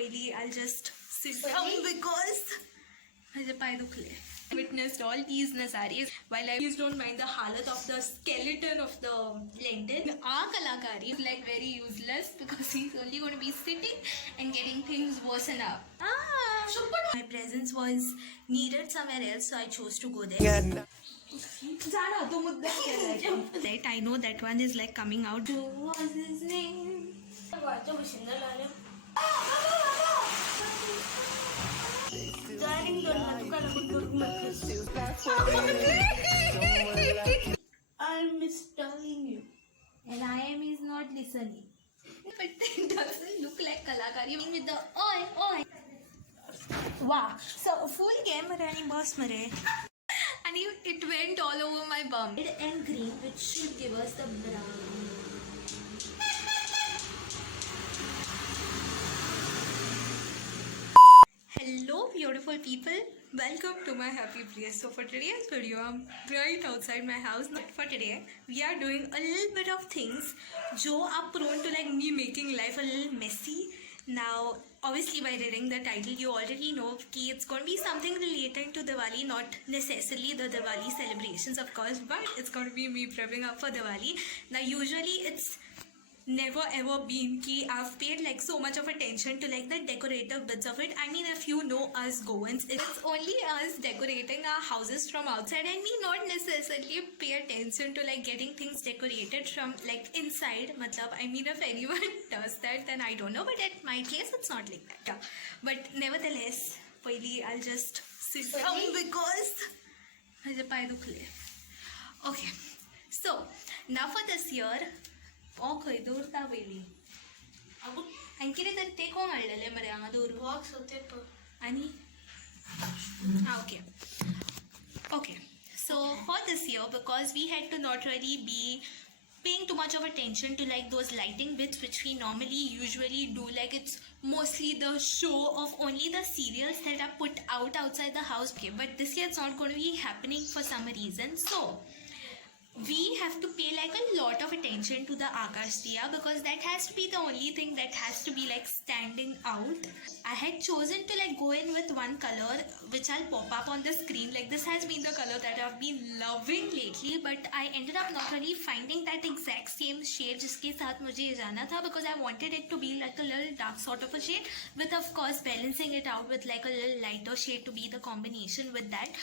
Finally, I'll just sit down because मुझे पाय दुख ले. Witnessed all these nazaris while I please don't mind the halat of the skeleton of the lentil. Our kalakari is like very useless because he's only going to be sitting and getting things worsen up. My presence was needed somewhere else, so I chose to go there. Right, I know that one is like coming out. What was his name? I'm mistelling you. And I am is not listening. But it doesn't look like kalakari with the oi. Wow. So full camera and boss mare. And it went all over my bum. Red and green, which should give us the brown. Hello beautiful people, welcome to my happy place. So for today's video, I'm right outside my house. But for today, we are doing a little bit of things जो are prone to like me making life a little messy. Now, obviously by reading the title, you already know कि it's going to be something relating to Diwali, not necessarily the Diwali celebrations of course, but it's going to be me prepping up for Diwali. Now usually it's never ever been कि I've paid like so much of attention to like the decorative bits of it. I mean, if you know us Goans, it's only us decorating our houses from outside and we not necessarily pay attention to like getting things decorated from like inside. Matlab, I mean, if anyone does that, then I don't know, but at my place it's not like that. But nevertheless, finally I'll just sit down because मुझे पाय दुख ले. Okay, so now for this year. खंय दवरता पयलीं आनी कितें तरी तेको मारलेले मरे हांगा दवरूंक आनी okay so for this year, because we had to not really be paying too much of attention to like those lighting bits which we normally usually do, like it's mostly the show of only the serials that are put outside the house. Okay, but this year it's not going to be happening for some reason, so we have to pay like a lot of attention to the Akash Diya because that has to be the only thing that has to be like standing out. I had chosen to like go in with one color which I'll pop up on the screen. Like this has been the color that I've been loving lately, but I ended up not really finding that exact same shade जिसके साथ मुझे ये जाना था because I wanted it to be like a little dark sort of a shade with of course balancing it out with like a little lighter shade to be the combination with that.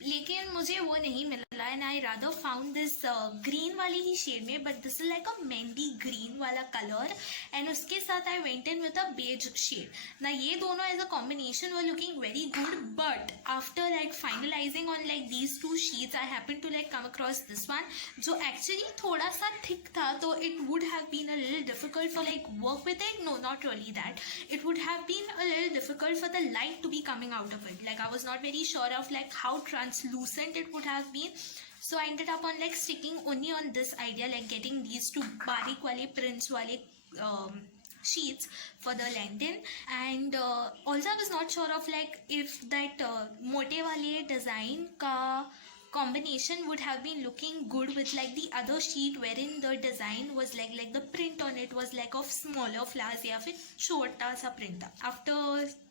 लेकिन मुझे वो नहीं मिला and I rather found this green वाली ही shade में, but this is like a mendy green वाला color and उसके साथ I went in with a beige shade. Now ये दोनों as a combination were looking very good, but after like finalizing on like these two sheets, I happened to like come across this one जो actually थोड़ा सा thick था, so it would have been a little difficult for like work with it. No, not really that. It would have been a little difficult for the light to be coming out of it. Like I was not very sure of like how translucent it would have been, so I ended up on like sticking only on this idea, like getting these two barik wale prints wale sheets for the lantern. And also I was not sure of like if that mote wale design ka combination would have been looking good with like the other sheet wherein the design was like the print on it was like of smaller flowers या फिर छोटा सा print था. After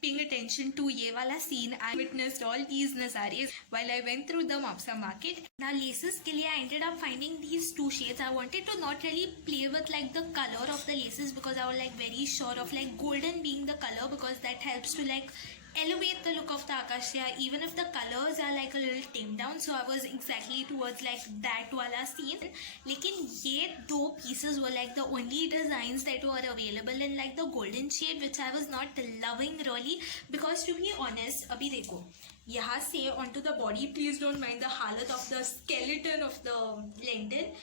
paying attention to ये वाला scene, I witnessed all these nazaris while I went through the Mapsa market. Now laces के लिए I ended up finding these two shades. I wanted to not really play with like the color of the laces because I was like very sure of like golden being the color because that helps to like elevate the look of the Akash Diya even if the colors are like a little tamed down. So I was exactly towards like that wala scene. लेकिन ये दो pieces were like the only designs that were available in like the golden shade, which I was not loving really because to be honest, अभी देखो यहाँ से onto the body, please don't mind the halat of the skeleton of the lentil.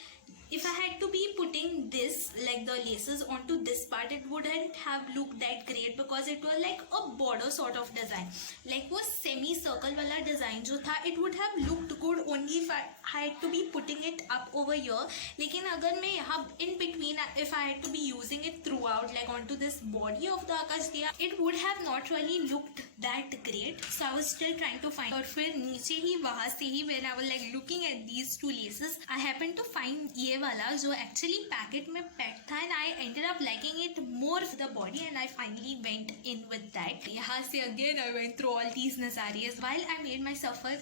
If I had to be putting this like the laces onto this part, it wouldn't have looked that great because it was like a border sort of design. Like वो semi circle वाला design जो था, it would have looked good only if I had to be putting it up over here. लेकिन अगर मैं यहाँ in between, if I had to be using it throughout like onto this body of the Akash Diya, it would have not really looked that great. So I was still trying to find. और फिर नीचे ही वहाँ से ही when I was like looking at these two laces, I happened to find ये वाला जो actually packet में pack था, and I ended up liking it more for the body and I finally went in with that. यहाँ से again I went through all these नज़ारियाज while I made my सफर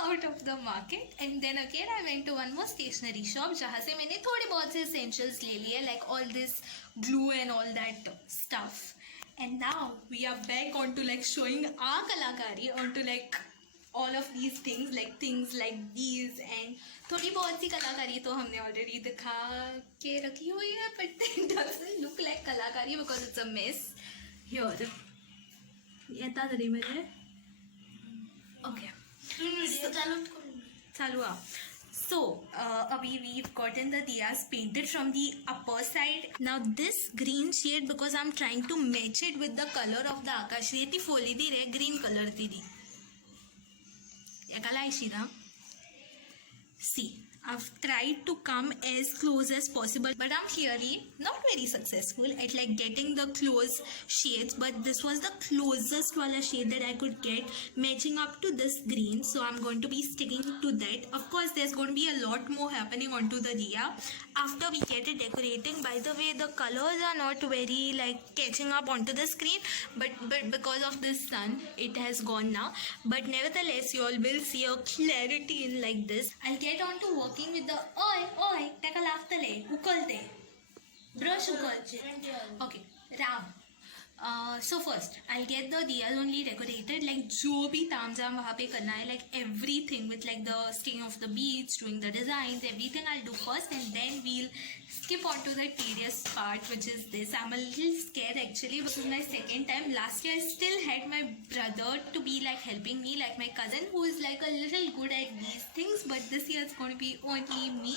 out of the market, and then again I went to one more stationery shop जहाँ से मैंने थोड़े बहुत से essentials ले लिए, like all this glue and all that stuff. And now we are back onto like showing our kalakari onto like all of these things like these, and थोड़ी बहुत सी कलाकारी तो हमने ऑलरेडी दिखा के रखी हुई है, but it doesn't look like कलाकारी because it's a mess here. येता तरी मेरे okay. चालू आ. So abhi we've gotten the diyas painted from the upper side. Now this green shade, because I'm trying to match it with the color of the akash, reti foli di re green color di ekala ishida. See, I've tried to come as close as possible, but I'm clearly not very successful at like getting the close shades, but this was the closest wala shade that I could get matching up to this green, so I'm going to be sticking to that. Of course there's going to be a lot more happening onto the diya after we get it decorating. By the way, the colors are not very like catching up onto the screen, but because of this sun it has gone now, but nevertheless you all will see a clarity in like this. I'll get on to working with the oi taka laftale ukalte brush ukalche. Okay, Ram. So first I'll get the diyas only decorated, like जो भी तामझाम वहाँ पे करना है, like everything with like the sticking of the beads, doing the designs, everything I'll do first, and then we'll skip on to the tedious part, which is this. I'm a little scared actually. This is my second time. Last year I still had my brother to be like helping me, like my cousin who is like a little good at these things, but this year it's going to be only me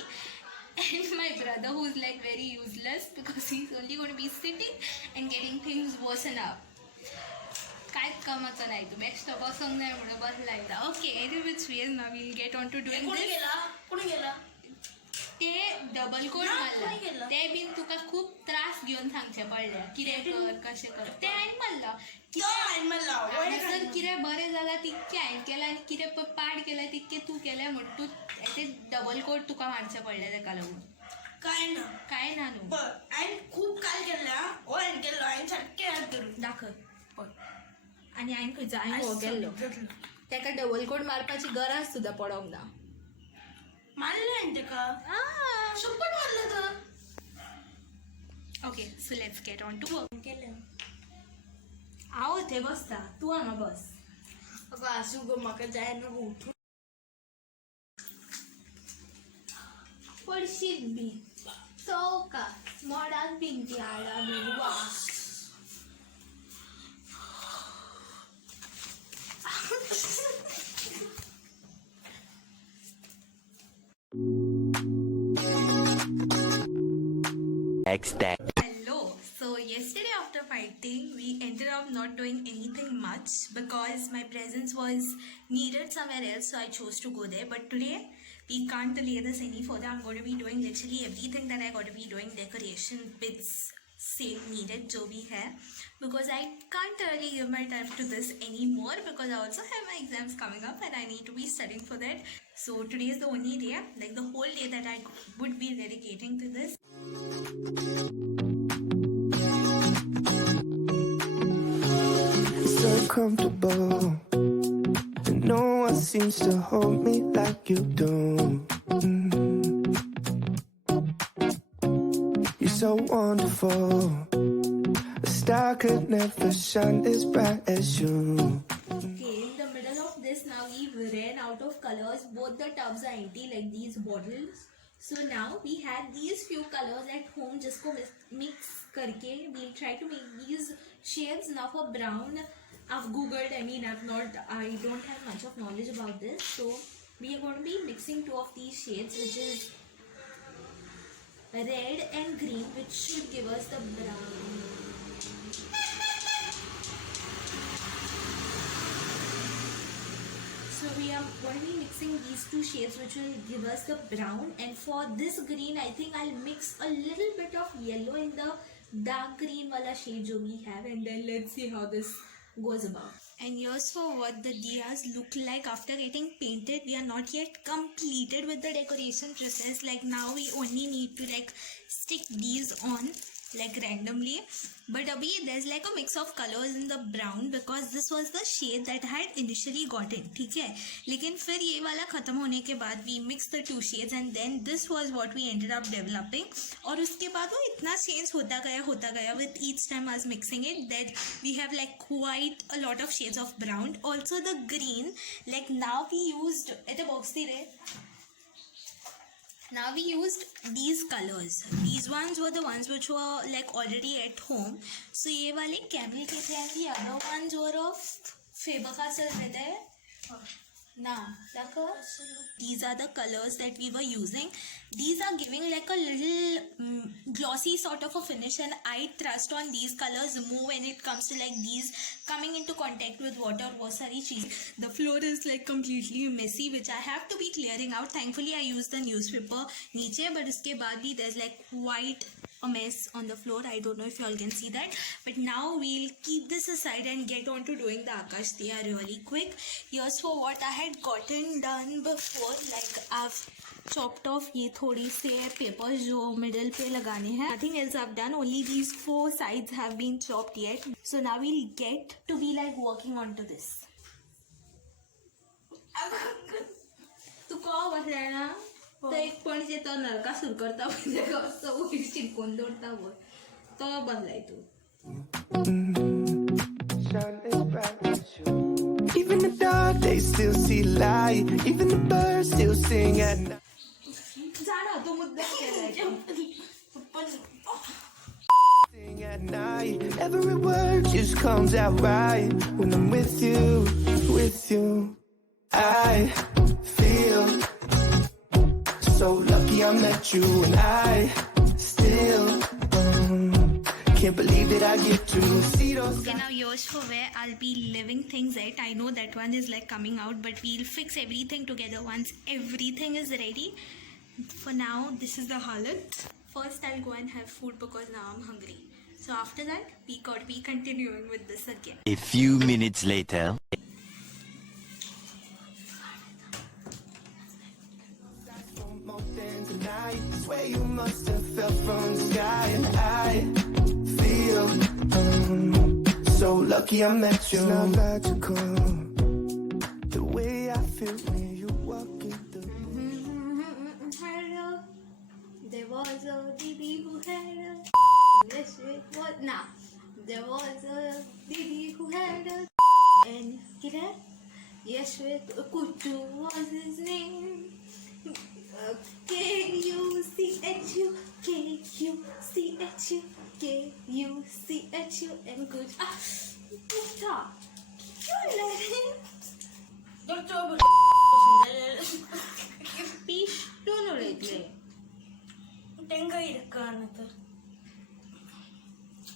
and my brother who is like very useless because he's only going to be sitting and getting things worsen up. कायच कामाचं नाही तू best बसून नाही म्हणून बसला एकदा. Okay, anyways now will get on to doing this. कोणी गेला ते डबल कोट मारला ते बीन तुका खूप त्रास घेऊन सांगचे पडले कितें कर कशें कर ते हांवें मारला. जर कितें बरें जालां तितकें हांवें केलां आनी कितें पाड केलां तितकें तूं केलें म्हण तूं ते डबल कोट तुका मारचें पडलें ताका लागून. काय ना न्हू. हांवें खूब काल केल्या हो हांवें केल्लो हांवें सारकें याद धरून दाखय पळय. आनी हांवें खंयचो हांवें हो केल्लो ताका डबल कोट मारपाची गरज सुद्दां पडोंक ना. मारलें हांवें ताका सुपट मारलो तर. Okay, so let's get on to work. केलें हांव थंय बसता, तूं हांगा बस. अगो आसूं गो म्हाका जाय न्हू उठून पडशीत बी चौका मोडाक बीन ती हाडा बीन वा. Next day. Hello. So yesterday after fighting we ended up not doing anything much because my presence was needed somewhere else, so I chose to go there. But today we can't delay this any further. I'm going to be doing literally everything that I got to be doing, decoration bits same needed jo bhi hai, because I can't really give my time to this anymore because I also have my exams coming up and I need to be studying for that. So today is the only day, like the whole day, that I would be dedicating to this. So comfortable, and no one seems to hold me like you do. You're so wonderful, a star could never shine as bright as you. Okay, in the middle of this now we ran out of colors. Both the tubs are empty, like these bottles. So now we have these few colors at home, just go mix karke we'll try to make these shades. Now for brown, I've googled, I don't have much of knowledge about this, so we are going to be mixing two of these shades, which is red and green, which should give us the brown. So we are going to be mixing these two shades, which will give us the brown. And for this green, I think I'll mix a little bit of yellow in the dark green wala shade jo we have, and then let's see how this goes above. And here's for what the diyas look like after getting painted. We are not yet completed with the decoration process. Like now we only need to like stick these on like randomly. But abhi there's like a mix of colors in the brown because this was the shade that I had initially gotten. ठीक है, लेकिन फिर ये वाला खत्म होने के बाद we mixed the two shades and then this was what we ended up developing. और उसके बाद वो इतना change होता गया with each time I was mixing it that we have like quite a lot of shades of brown. Also the green, like now we used at a box Now we used these colors. These ones were the ones which were like already at home. So ये वाले camel के थे and the other ones were of Faber-Castell रहते हैं. Now, these are the colors that we were using. These are giving like a little glossy sort of a finish and I trust on these colors more when it comes to like these coming into contact with water. बहुत सारी चीज़. The floor is like completely messy which I have to be clearing out. Thankfully I used the newspaper नीचे, but उसके बाद भी there's like quite a mess on the floor. I don't know if you all can see that, but now we'll keep this aside and get on to doing the Akash Diya really quick. Here's for what I had gotten done before. Like I've chopped off ये थोड़ी से papers जो middle पे लगाने हैं. Nothing else I've done, only these 4 sides have been chopped yet. So now we'll get to be like working onto this. तू कहाँ बस रहा है ना? तो एक पॉइंट से तो नरकासुर करता बजेगा और सब वो चिरकोन दौड़ता वो तो बदलाय तू. Even the dark days still see light. Even the birds still sing at night. जाना तो मुद्दा क्या Sing at night. Every word just comes out right when I'm with you, with you. I feel so lucky I met you, and I still can't believe that I get to see those. Okay, now yours for where I'll be living things at. I know that one is like coming out, but we'll fix everything together once everything is ready. For now, this is the halat. First, I'll go and have food because now I'm hungry. So after that, we could be continuing with this again. A few minutes later. Swear you must have fell from the sky, and I feel so lucky I met you. It's not logical the way I feel when you walk in the room. Hello, there was a Didi who had a yes, what now? There was a Didi who had a and killer. Yes, with Kutu was his name. K-U-C-H-U, K-U-C-H-U, K-U-C-H-u and good. Stop. You're letting Pish, don't know lately. Tengo ir con esto.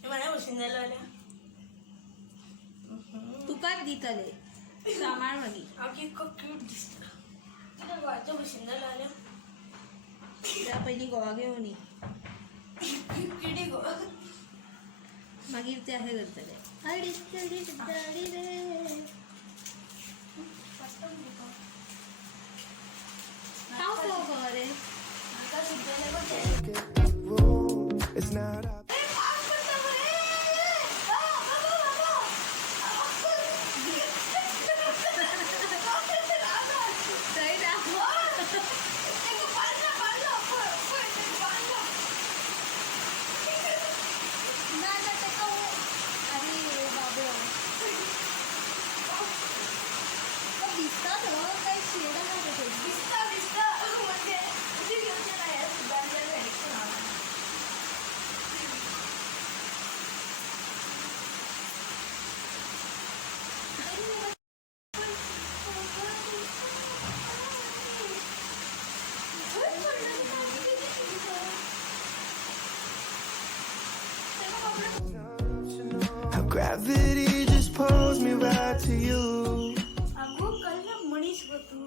Mana usinda lola. तू काय दितले सामान मगी Aquí को cute दिसता. तुला वाटतं उsinda lola. त्या पहिली गोवा घेऊन ये किती गो. मागीर ते आहे करतले अडीच अडीच दाडी रे काय खबर रे आता सुद्धा बघ. It's not up. How gravity just pulls me right to you. अगो कल ना मनीष बतू.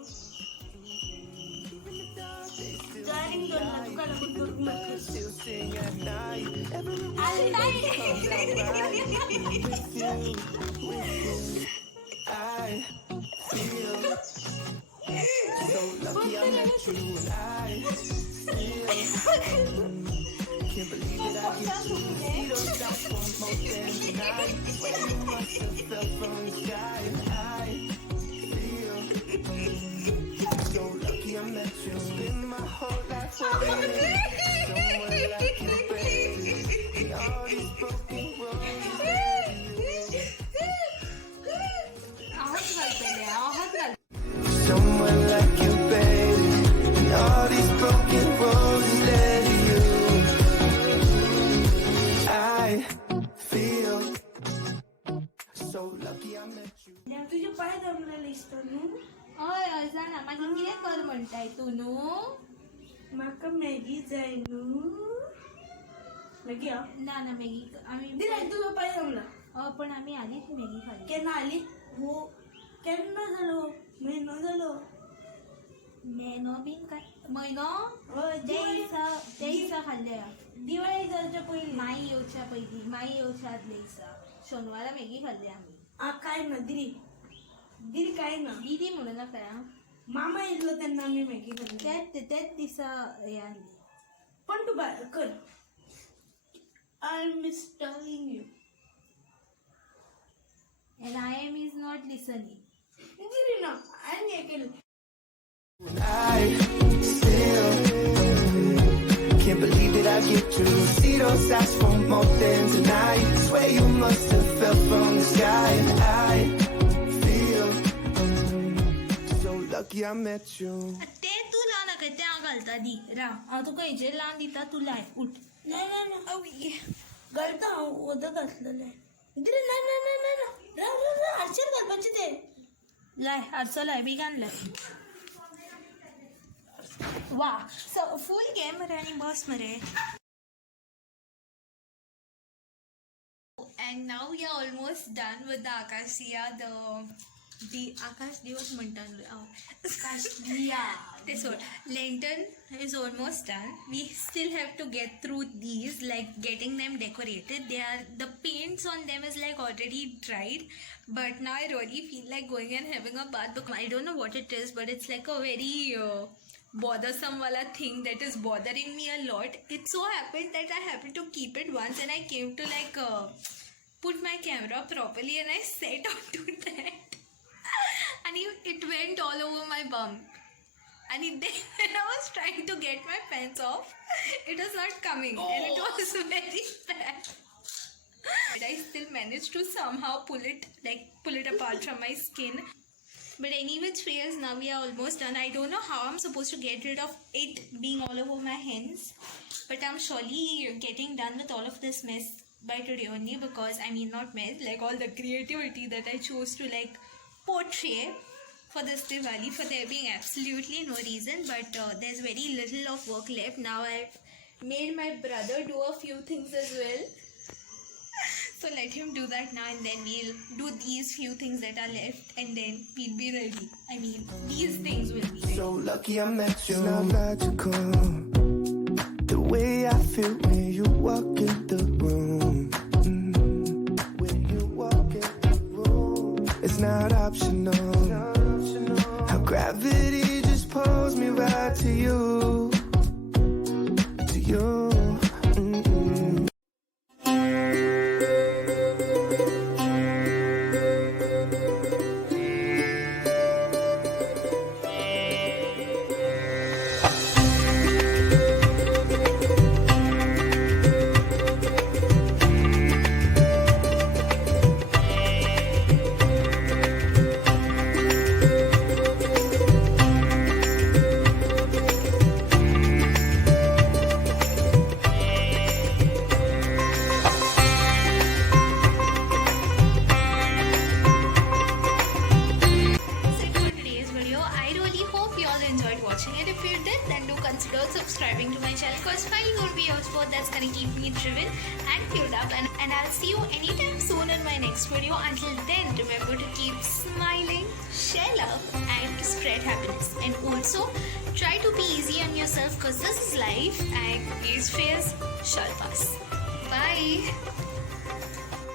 जारिंग दोन ना तुका लगून दूर मत. Still sing at night. Every I with you, I feel so lucky I met you, and I feel. Can't believe that I get to see those dots one more than tonight. Swear you must have fell from the sky, and I feel so lucky I met you. Spend my whole life waiting, someone like you, baby. And all these broken roads led you. Someone like you, baby. And all these broken roads led you. I feel so lucky I met you. तुझे पाय जमलेले न्हू हय हय जाणा मागीर कितें कर म्हणटाय तूं न्हू म्हाका मॅगी जाय न्हू मॅगी हा ना ना मॅगी आमी दिले तुजो पाय जमला पण आमी आलीच मॅगी खाली केन्ना आली हो केन्ना जालो म्हयनो जालो मेनो बीन काय म्हयनो हय ते दिसा खाल्ले दिवाळी जावच्या पयलीं माई येवच्या पयलीं माई येवच्या आदले दिसा शेनवारा मॅगी खाल्ली आमी काय ना दिली काय ना दीदी म्हणून नाका मामा येयलो तेन्ना आमी मॅगी खाल्ली तेच दिसा हे आली पण तू कर आय एम मिस्टरिंग you and I am is not listening. दिली ना आनी हे केलं I still can't believe that I get to see those eyes for more than tonight. Swear you must have fell from the sky, and I feel so lucky I met you. ते तू लाव नका ते हांव घालता दी हांव तुका हेजेर लावन दिता तू लाय उठ नाही घालता हांव उदक घातलेलें दिली ना हाचेर घालपाचें तें लाय हारचो लाय बेगान लाय वा सो फूल कॅमेरा आणि बस मरे and now we are almost done with the Akashiya the Akash दिवस म्हणतात ते सोड lantern is almost done. We still have to get through these, like getting them decorated. The paints on them is like already dried, but now I really feel like going and having a bath because I don't know what it is, but it's like a very bothersome wala thing that is bothering me a lot. It so happened that I happened to keep it once and I came to like put my camera properly and I sat onto that and it went all over my bum. And then when I was trying to get my pants off, it was not coming and it was very bad. But I still managed to somehow pull it apart from my skin. But anyways, friends, now we are almost done. I don't know how I'm supposed to get rid of it being all over my hands. But I'm surely getting done with all of this mess by today only because, I mean not mess, like all the creativity that I chose to like portray for this Diwali, for there being absolutely no reason, but there's very little of work left. Now I've made my brother do a few things as well. So let him do that now and then we'll do these few things that are left and then we'll be ready. I mean, these things will be ready. So lucky I met you. It's not logical, the way I feel when you walk in the room. When you walk in the room, it's not optional. How gravity just pulls me right to you. To you. Consider subscribing to my channel because finally won't be a sport that's gonna keep me driven and fueled up, and I'll see you anytime soon in my next video. Until then, remember to keep smiling, share love and spread happiness, and also try to be easy on yourself because this is life and these fears shall pass. Bye.